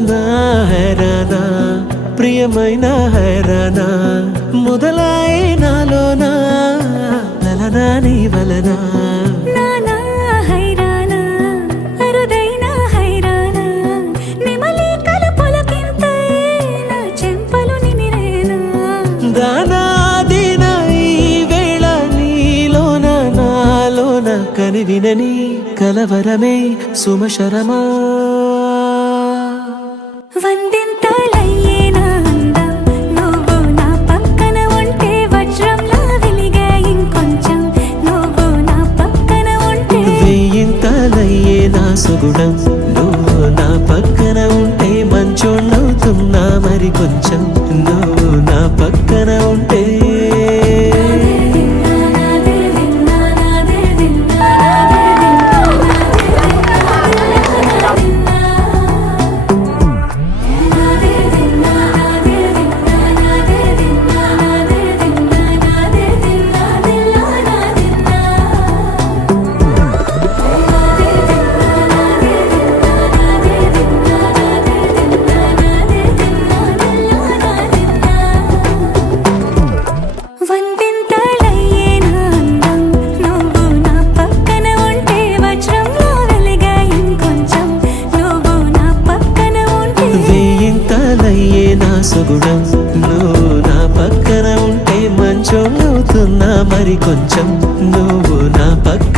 హైరానా హైరానా ప్రియమైన హైరానా మొదలాయే నాలోనా లలనా నీ వలనా నానా హైరానా అరుదైన హైరానా నెమలి కలుపులకింతై నా చెంపలు నిమిరేనా దానాదిన ఈ వేళ నీలోన నాలోన కనివినని కలవరమే సుమశరమా వందింతలయ్యేనా అందం నువ్వు నా పక్కన ఉంటే వజ్రంలా వెలిగే ఇంకొంచెం నువ్వు నా పక్కన ఉంటే వెయ్యింతలయ్యే నా సుగుణం నువ్వు నా పక్కన ఉంటే మంచోణ్ణవుతున్నా మరి కొంచెం నువ్వు నా పక్కన ఉంటే వందింతలయ్యేనా అందం నువ్వు నా పక్కన ఉంటే వజ్రంలా వెలిగే ఇంకొంచెం నువ్వు నా పక్కన ఉంటే వెయ్యింతలయ్యే నా సుగుణం నువ్వు నా పక్కన ఉంటే మంచోణ్ణవుతున్నా మరి కొంచెం నువ్వు నా పక్కన